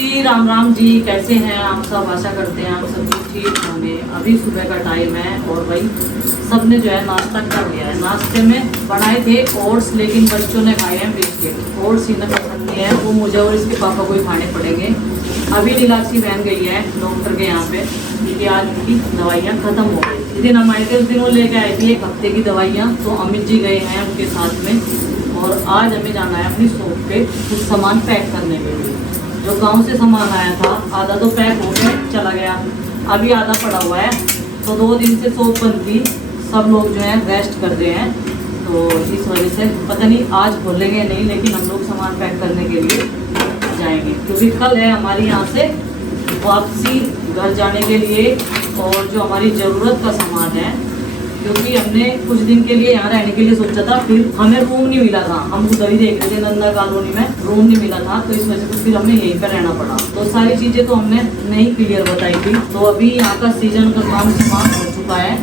जी, राम राम जी। कैसे हैं आप सब? आशा करते हैं आप सब ठीक होंगे। अभी सुबह का टाइम है और भाई सबने जो है नाश्ता कर लिया है। नाश्ते में बनाए थे ओट्स, लेकिन बच्चों ने खाए हैं बिस्किट। ओट्स इन्हें पसंद नहीं है, वो मुझे और इसके पापा को ही खाने पड़ेंगे। अभी नीलाक्षी बहन गई है डॉक्टर के यहाँ पे कि आज की दवाइयाँ खत्म हो गई। जिस दिन हम आए थे उस दिन वो लेके आई थी 1 हफ्ते की दवाइयाँ, तो अमित जी गए हैं उनके साथ में। और आज हमें जाना है अपनी शॉप पे कुछ सामान पैक करने के लिए। जो गांव से सामान आया था आधा तो पैक हो गया चला गया, अभी आधा पड़ा हुआ है। तो 2 दिन से शॉप बंद थी, सब लोग जो है रेस्ट कर रहे हैं, तो इस वजह से पता नहीं आज खोलेंगे नहीं, लेकिन हम लोग सामान पैक करने के लिए जाएंगे क्योंकि कल है हमारी यहाँ से वापसी घर जाने के लिए। और जो हमारी ज़रूरत का सामान है, क्योंकि हमने कुछ दिन के लिए यहाँ रहने के लिए सोचा था, फिर हमें रूम नहीं मिला था। हम उधर ही देख रहे थे नंदा कॉलोनी में, रूम नहीं मिला था, तो इस वजह से फिर हमें यहीं पर रहना पड़ा। तो सारी चीज़ें तो हमने नहीं क्लियर बताई थी। तो अभी यहाँ का सीजन का काम समाप्त हो चुका है।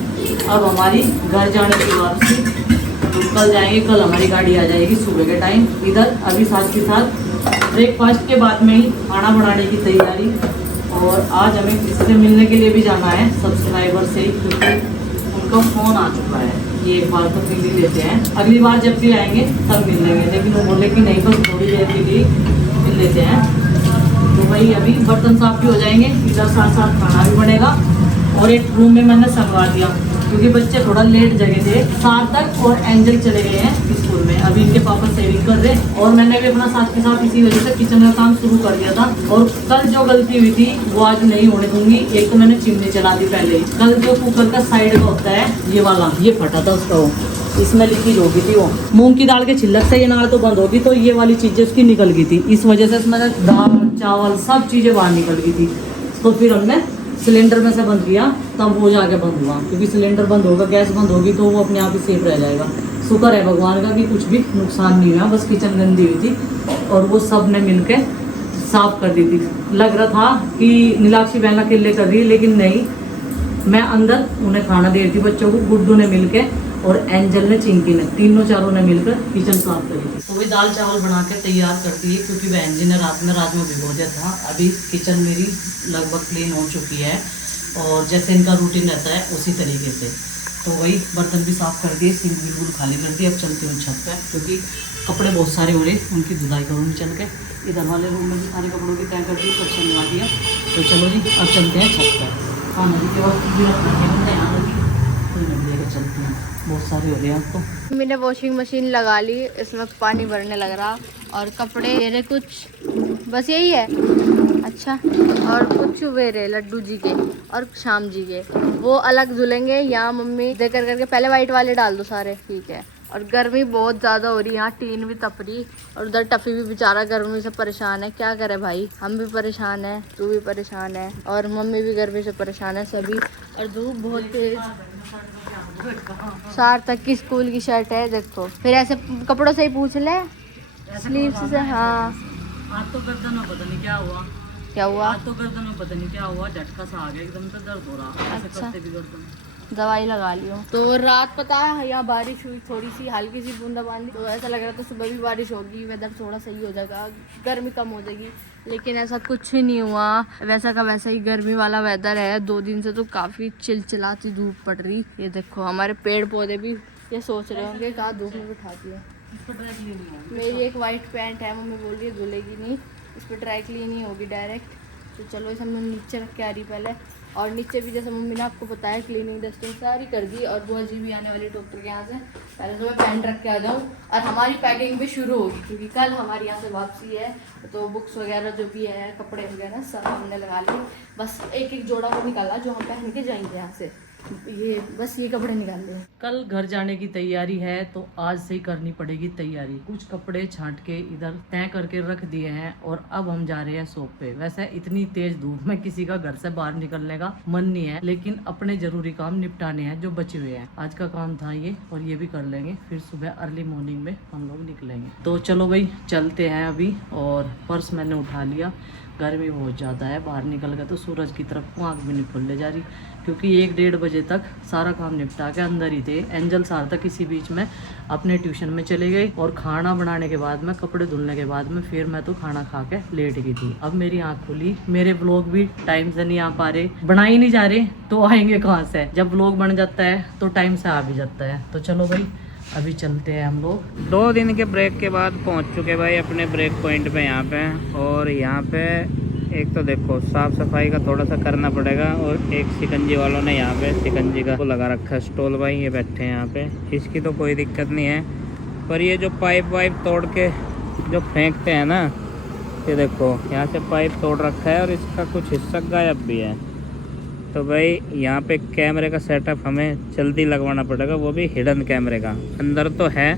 अब हमारी घर जाने की वापसी, तो कल जाएंगे। कल हमारी गाड़ी आ जाएगी सुबह के टाइम इधर। अभी साथ के साथ ब्रेकफास्ट के बाद में ही खाना बनाने की तैयारी। और आज हमें किससे मिलने के लिए भी जाना है, सब्सक्राइबर से ही, क्योंकि उनका फ़ोन आ चुका है। ये एक बार तो मिल ही लेते हैं, अगली बार जब भी आएंगे तब मिल लेंगे। लेकिन वो बोले कि नहीं, बस थोड़ी देर के लिए मिल लेते हैं। तो वही अभी बर्तन साफ भी हो जाएंगे, इधर साथ साथ खाना भी बनेगा। और एक रूम में मैंने संगवा दिया क्योंकि बच्चे थोड़ा लेट जगे थे। सार्थक और एंजल चले गए हैं स्कूल में, अभी इनके पापा सेविंग कर रहे हैं। और मैंने भी अपना साथ के साथ इसी वजह से किचन का काम शुरू कर दिया था। और कल जो गलती हुई थी वो आज नहीं होने दूंगी। एक तो मैंने चिमनी चला दी पहले ही। कल जो कुकर का साइड का होता है ये वाला, ये फटा था उसका, वो इसमें लीकेज हो गई थी। वो मूंग की दाल के छिलक से ये नाल तो बंद होगी, तो ये वाली चीज़ें उसकी निकल गई थी। इस वजह से इसमें दाल चावल सब चीज़ें बाहर निकल गई थी। तो फिर हमने सिलेंडर में से बंद किया, तब वो जाके बंद हुआ। क्योंकि सिलेंडर बंद होगा, गैस बंद होगी, तो वो अपने आप ही सेफ रह जाएगा। शुक्र है भगवान का कि कुछ भी नुकसान नहीं हुआ, बस किचन गंदी हुई थी और वो सब ने मिल के साफ कर दी थी। लग रहा था कि नीलाक्षी बहन अकेले कर रही है, लेकिन नहीं, मैं अंदर उन्हें खाना दे रही थी बच्चों को। गुड्डू ने मिल के और एंजल ने, चिंकी ने, तीनों चारों ने मिलकर किचन साफ करी थी। तो वही दाल चावल बना के तैयार कर दिए, क्योंकि बहन जी ने रात में राजमा भिगो दिया था। अभी किचन मेरी लगभग क्लीन हो चुकी है और जैसे इनका रूटीन रहता है उसी तरीके से। तो वही बर्तन भी साफ़ कर दिए, सिंक बिल्कुल खाली कर दिए। अब चलते हैं छत पर, क्योंकि कपड़े बहुत सारे हो रहे, उनकी धुलाई करूँगी चल के। इधर वाले रूम में भी सारे कपड़ों की तय कर दी, सब मिला दिया। तो चलो जी, अब चलते हैं छत पर। हाँ, नदी के वक्त भी यहाँ नदी लेकर चलते हैं, बहुत सारे हो रहे हैं अब तो। मैंने वॉशिंग मशीन लगा ली, इसमें पानी भरने लग रहा और कपड़े मेरे कुछ बस यही है। अच्छा, और कुछ वेरे लड्डू जी के और शाम जी के, वो अलग धुलेंगे। यहाँ मम्मी दे करके पहले वाइट वाले डाल दो सारे, ठीक है। और गर्मी बहुत ज़्यादा हो रही है, यहाँ टीन भी तप रही। और उधर टफ़ी भी बेचारा गर्मी से परेशान है। क्या करे भाई, हम भी परेशान है, तू भी परेशान है, और मम्मी भी गर्मी से परेशान है सभी। और धूप बहुत तेज। सार्थक की स्कूल की शर्ट है, देखो। फिर ऐसे कपड़ों से ही पूछ ले, स्लीव्स से। हाँ, आज तो गर्दन में पता नहीं क्या हुआ। क्या हुआ? आज तो गर्दन में पता नहीं क्या हुआ, झटका सा आ गया, एकदम से दर्द हो रहा। ऐसे अच्छा, करते भी गर्दन दवाई लगा लियो। तो रात पता है यहाँ बारिश हुई, थोड़ी सी हल्की सी बूंदाबांदी, तो ऐसा लग रहा था सुबह भी बारिश होगी, वेदर थोड़ा सही हो जाएगा, गर्मी कम हो जाएगी। लेकिन ऐसा कुछ ही नहीं हुआ, वैसा का वैसा ही गर्मी वाला वेदर है। 2 दिन से तो काफ़ी चिलचिलाती धूप पड़ रही। ये देखो, हमारे पेड़ पौधे भी ये सोच रहे होंगे कहाँ धूप में बिठाती है। मेरी एक वाइट पैंट है, मम्मी बोल रही है धुलेगी नहीं, इस पर ड्राई क्लीन ही होगी डायरेक्ट। तो चलो इसे मैं नीचे रख के आ रही पहले। और नीचे भी जैसे मम्मी ने आपको बताया क्लीनिंग डस्टिंग सारी कर दी। और बुआ जी भी आने वाली डॉक्टर के यहाँ से, पहले तो मैं पैंट रख के आ जाऊँ। और हमारी पैकिंग भी शुरू होगी, क्योंकि कल हमारे यहाँ से वापसी है। तो बुक्स वगैरह जो भी है, कपड़े वगैरह सब हमने लगा लिए। बस एक एक जोड़ा को निकाला जो हम पहन के जाएंगे यहाँ से। ये बस ये कपड़े निकाल लिए। कल घर जाने की तैयारी है, तो आज से ही करनी पड़ेगी तैयारी। कुछ कपड़े छांट के इधर तय करके रख दिए हैं और अब हम जा रहे हैं शॉप पे। वैसे इतनी तेज धूप में किसी का घर से बाहर निकलने का मन नहीं है, लेकिन अपने जरूरी काम निपटाने हैं जो बचे हुए हैं। आज का काम था ये, और ये भी कर लेंगे, फिर सुबह अर्ली मॉर्निंग में हम लोग निकलेंगे। तो चलो भाई चलते हैं अभी। और पर्स मैंने उठा लिया, गर्मी बहुत ज़्यादा है, बाहर निकल गए तो सूरज की तरफ आँख भी नहीं खुलने जा रही, क्योंकि 1-1:30 बजे तक सारा काम निपटा के अंदर ही थे। एंजल सार तक इसी बीच में अपने ट्यूशन में चले गई, और खाना बनाने के बाद में, कपड़े धुलने के बाद में फिर मैं तो खाना खा के लेट गई थी। अब मेरी आँख खुली, मेरे व्लॉग भी टाइम से नहीं आ पा रहे, बना ही नहीं जा रहे, तो आएंगे कहाँ से? जब व्लॉग बन जाता है तो टाइम से आ भी जाता है। तो चलो भाई अभी चलते हैं हम लोग। 2 दिन के ब्रेक के बाद पहुंच चुके भाई अपने ब्रेक पॉइंट पे यहाँ पे। और यहाँ पे एक तो देखो साफ सफाई का थोड़ा सा करना पड़ेगा, और एक शिकंजी वालों ने यहाँ पे शिकंजी का वो लगा रखा है स्टॉल भाई, ये बैठे हैं यहाँ पे। इसकी तो कोई दिक्कत नहीं है, पर ये जो पाइप वाइप तोड़ के जो फेंकते हैं ना, ये देखो यहाँ से पाइप तोड़ रखा है और इसका कुछ हिस्सा गायब भी है। तो भाई यहाँ पे कैमरे का सेटअप हमें जल्दी लगवाना पड़ेगा, वो भी हिडन कैमरे का। अंदर तो है,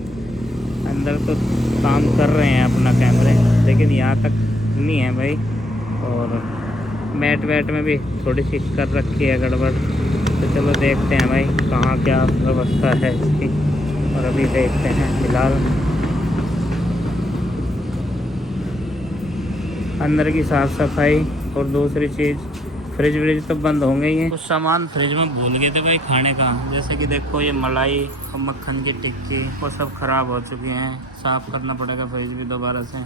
अंदर तो काम कर रहे हैं अपना कैमरे, लेकिन यहाँ तक नहीं है भाई। और मैट वैट में भी थोड़ी सी कर रखी है गड़बड़। तो चलो देखते हैं भाई कहाँ क्या व्यवस्था है इसकी, और अभी देखते हैं फिलहाल अंदर की साफ़ सफाई। और दूसरी चीज़, फ्रिज व्रिज तो बंद होंगे ही हैं। कुछ सामान फ्रिज में भूल गए थे भाई खाने का, जैसे कि देखो ये मलाई और मक्खन की टिक्की, वो सब ख़राब हो चुकी हैं। साफ़ करना पड़ेगा फ्रिज भी दोबारा से,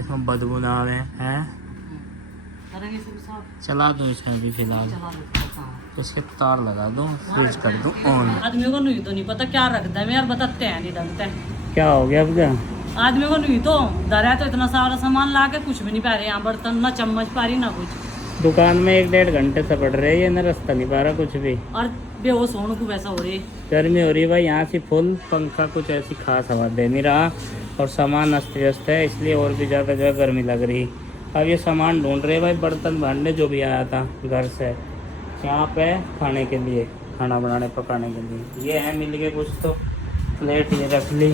इसमें बदबू ना आवे हैं। चला दो इसे अभी फिलहाल, इसके तार लगा दो, फ्रिज कर दूँ ऑन। आदमी को नहीं तो नहीं पता क्या रखता है यार, बताते हैं नहीं ढंग से। क्या हो गया अब? क्या आदमी को नहीं तो डरा, तो इतना सारा सामान ला के कुछ भी नहीं पा रहे यहाँ, बर्तन ना चम्मच पा रही ना कुछ। दुकान में 1-1.5 घंटे से पड़ रहे हैं, ये ना रास्ता नहीं पा रहा कुछ भी, और बेहोश होने को वैसा हो रही है। गर्मी हो रही है भाई, यहाँ से फुल पंखा कुछ ऐसी खास हवा दे नहीं रहा, और सामान अस्त व्यस्त है, इसलिए और भी ज़्यादा जो है गर्मी लग रही। अब ये सामान ढूंढ रहे भाई, बर्तन भांडे जो भी आया था घर से यहाँ पे खाने के लिए, खाना बनाने पकाने के लिए, ये है मिल गए कुछ। तो प्लेट ये रख ली,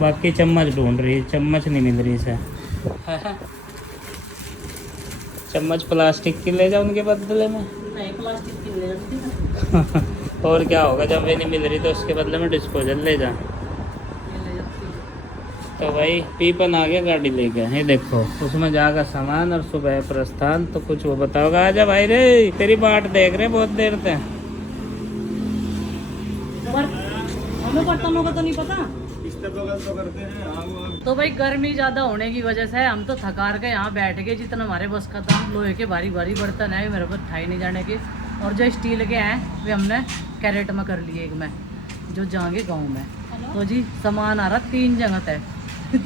बाकी चम्मच ढूंढ रही, चम्मच नहीं मिल रही इसे। चम्मच प्लास्टिक की ले जाओ उनके बदले में। नहीं, प्लास्टिक की ले जाती। और क्या होगा, जब वे नहीं मिल रही तो उसके बदले में डिस्पोजल ले जा। तो भाई पीपन आ गया गाड़ी लेके, ये देखो उसमें जाकर सामान और सुबह प्रस्थान। तो कुछ वो बताओगा, आजा भाई रे, तेरी बाट देख रहे बहुत देर से। हमें बर्तनों का तो नहीं पता, तो भाई गर्मी ज्यादा होने की वजह से हम तो थकार के यहाँ बैठ गए, जितना हमारे बस का था। लोहे के भारी भारी बर्तन है मेरे पास ठाई नहीं जाने के, और जो स्टील के हैं वे हमने कैरेट में कर लिए एक में, जो जाएंगे गाँव में। तो जी सामान आ रहा 3 जगह है,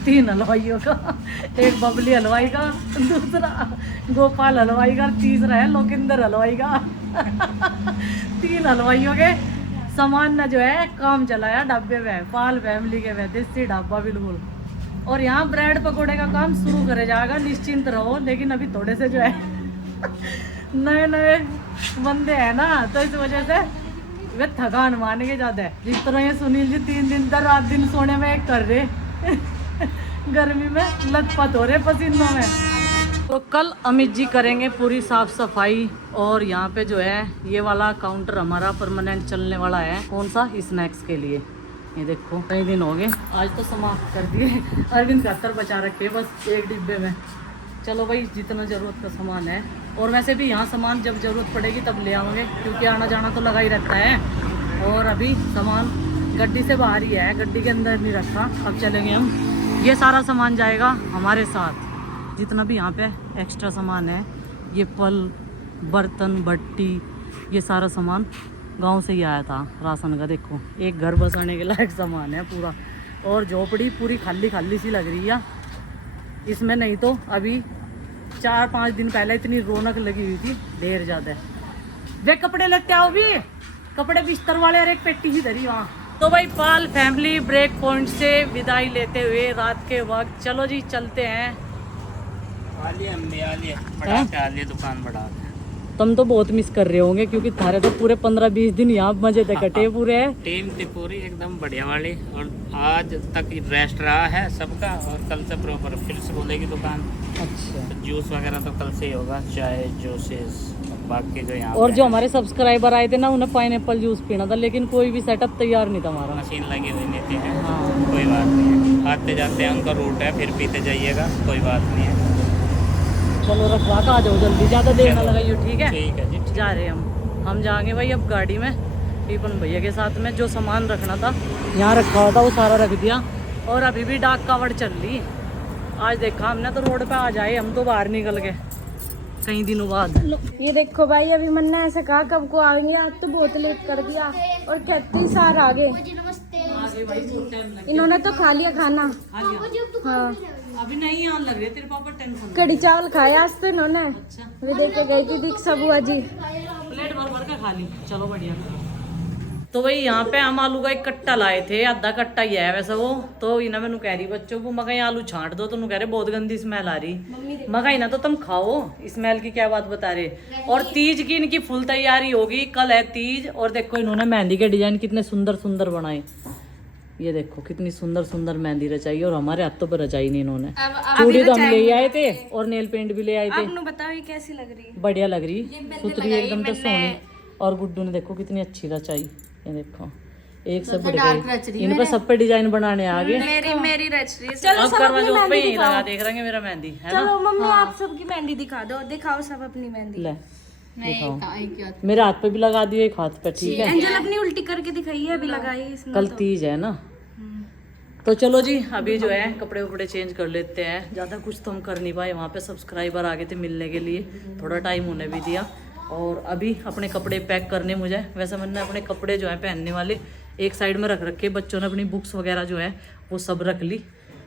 3 हलवाइयों का, एक बबली हलवाई का, दूसरा गोपाल हलवाई का, तीसरा है लोकिंदर हलवाई का। 3 हलवाइयों के सामान न जो है काम चलाया ढाबे में, पाल फैमिली के में, देसी ढाबा बिल्कुल। और यहाँ ब्रेड पकोड़े का काम शुरू करे जाएगा, निश्चिंत रहो। लेकिन अभी थोड़े से जो है नए नए बंदे हैं ना, तो इस वजह से वे थकान मानेंगे ज़्यादा। जिस तरह ये सुनील जी 3 दिन तक रात दिन सोने में एक कर रहे गर्मी में लथपथ हो रहे पसीनों में। तो कल अमित जी करेंगे पूरी साफ सफाई। और यहाँ पे जो है ये वाला काउंटर हमारा परमानेंट चलने वाला है। कौन सा? स्नैक्स के लिए। ये देखो कई दिन हो गए, आज तो समाप्त कर दिए। अरविंद 70 बचा रखे बस एक डिब्बे में। चलो भाई जितना ज़रूरत का सामान है, और वैसे भी यहाँ सामान जब ज़रूरत पड़ेगी तब ले आऊँगे, क्योंकि आना जाना तो लगा ही रहता है। और अभी सामान गड्डी से बाहर ही है, गड्डी के अंदर नहीं रखा। अब चलेंगे हम, ये सारा सामान जाएगा हमारे साथ, जितना भी यहाँ पे एक्स्ट्रा सामान है, ये पल, बर्तन, भट्टी, ये सारा सामान गांव से ही आया था राशन का। देखो एक घर बसाने के लायक सामान है पूरा, और झोपड़ी पूरी खाली खाली सी लग रही है इसमें। नहीं तो अभी 4-5 दिन पहले इतनी रौनक लगी हुई थी, ढेर ज़्यादा। वे कपड़े लगते आओ भी, कपड़े बिस्तर वाले, और एक पेटी ही धरी वहाँ। तो भाई पाल फैमिली ब्रेक पॉइंट से विदाई लेते हुए रात के वक्त, चलो जी चलते हैं। दुकान बढ़ा तुम तो बहुत मिस कर रहे होंगे, क्योंकि थारे तो पूरे 15-20 दिन यहाँ मजे थे कटे पूरे। टीम थी पूरी एकदम बढ़िया वाली, और आज तक रेस्ट रहा है सबका, और कल से प्रॉपर फिर से बोलेगी दुकान। अच्छा, जूस वगैरह तो कल से ही होगा, चाय जूसेस, बाकी जो यहाँ और जो हमारे सब्सक्राइबर आए थे ना, उन्हें पाइनएप्पल जूस पीना था, लेकिन कोई भी सेटअप तैयार नहीं था हमारा। मशीन लगी हुई नहीं थी। हाँ। कोई बात नहीं है, आते जाते हैं उनका रूट है, फिर पीते जाइएगा, कोई बात नहीं है। चलो रखवा का आ जाओ जल्दी, ज़्यादा देर ना लगाइयो, ठीक है? ठीक है जी। जा रहे हैं हम जाएंगे भाई अब गाड़ी में पीपन भैया के साथ में। जो सामान रखना था यहाँ रखा हुआ था वो सारा रख दिया, और अभी भी डाक कावड़ चल रही। आज देखा हमने तो रोड पे आ जाए हम तो बाहर निकल गए कई दिनों बाद। ये देखो भाई, अभी मन्ना ऐसा कहा कब को आएंगे, आज तो बहुत लेट कर दिया और 33 साल आगे। इन्होंने तो खा लिया खाना। हाँ अभी नहीं यहाँ लग रही तेरे पापा टेंशन। कड़ी चावल खाया आज तो इन्होंने। अच्छा वे देख के गई थी दीक्षा बुआ जी। प्लेट भर भर के खा ली, चलो बढ़िया। तो भाई यहाँ पे हम आलू का एक कट्टा लाए थे, आधा कट्टा ही है वैसे वो। तो इन्हें मैंने कह रही बच्चों को मगा आलू छांट दो, तो कह रहे बहुत गंदी स्मेल आ रही। मगा इन्हें तो तुम खाओ, स्मेल की क्या बात बता रहे। और तीज की इनकी फुल तैयारी होगी, कल है तीज। और देखो इन्होंने मेहंदी के डिजाइन कितने सुंदर सुंदर बनाए। ये देखो कितनी सुंदर सुंदर मेहंदी रचाई, और हमारे हाथों पर रचाई नहीं इन्होंने। चूड़ी तो हम ले आए थे और नेल पेंट भी ले आए थे। बताओ ये कैसी लग रही है? बढ़िया लग रही, सुथरी एकदम तो सोनी। और गुड्डू ने देखो कितनी अच्छी रचाई, ये देखो एक से बढ़ गई। इन पर सब पे डिजाइन बनाने आ गए। मेरी रच रही है। अब करवा चौथ पे यही लगा देख रहे मेरा मेहंदी है ना। चलो मम्मी आप सबकी मेहंदी दिखा दो, दिखाओ सब अपनी मेहंदी। ले दिखाओ। मेरे हाथ पे भी लगा दियो एक हाथ पे, ठीक है? एंजल अपनी उल्टी करके दिखाई है, अभी लगाई इसने। कल तीज है ना। तो चलो जी अभी जो है कपड़े वपड़े चेंज कर लेते हैं। ज़्यादा कुछ तो हम कर नहीं पाए, वहाँ पे सब्सक्राइबर आ गए थे मिलने के लिए, थोड़ा टाइम होने भी दिया। और अभी अपने कपड़े पैक करने मुझे। वैसे मैंने अपने कपड़े जो है पहनने वाले एक साइड में रख रखे, बच्चों ने अपनी बुक्स वगैरह जो है वो सब रख ली,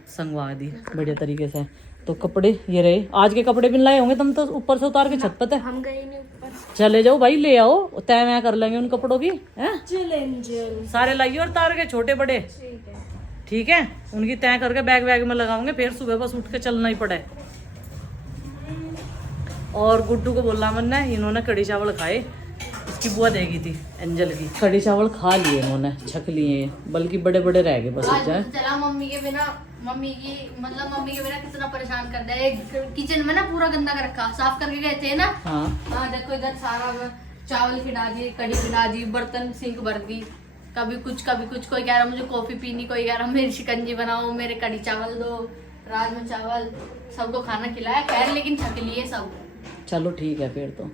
संगवा दी बढ़िया तरीके से। तो कपड़े ये रहे, आज के कपड़े भी लाए होंगे तुम तो ऊपर से उतार के छत पे थे। हम गए नहीं ऊपर। चले जाओ भाई, ले आओ, तय मैं कर लेंगे उन कपड़ों की। हैं एंजल सारे लाइए और तार के छोटे बड़े, ठीक है? उनकी तय करके बैग वैग में लगाऊंगे, फिर सुबह बस उठ के चलना ही पड़े। और गुड्डू को बोला मैंने, इन्होंने कड़ी चावल खाए, इसकी बुआ देगी थी एंजल की। कड़ी चावल खा लिए इन्होंने, छक लिए, बल्कि बड़े बड़े रह गए बस। चला मम्मी के बिना, मम्मी के बिना कितना परेशान कर दिया। किचन में ना पूरा गंदा कर रखा, साफ करके गए थे ना। हाँ देखो इधर सारा चावल खिला दिए, कड़ी खिला दी, बर्तन सिंक भर दी, कभी कुछ कोई कह रहा मुझे कॉफी पीनी, कोई कह रहा मेरी शिकंजी बनाओ, मेरे कड़ी चावल दो, राजमा चावल, सबको खाना खिलाया। खैर लेकिन थक लिए सब। चलो ठीक है फिर तो।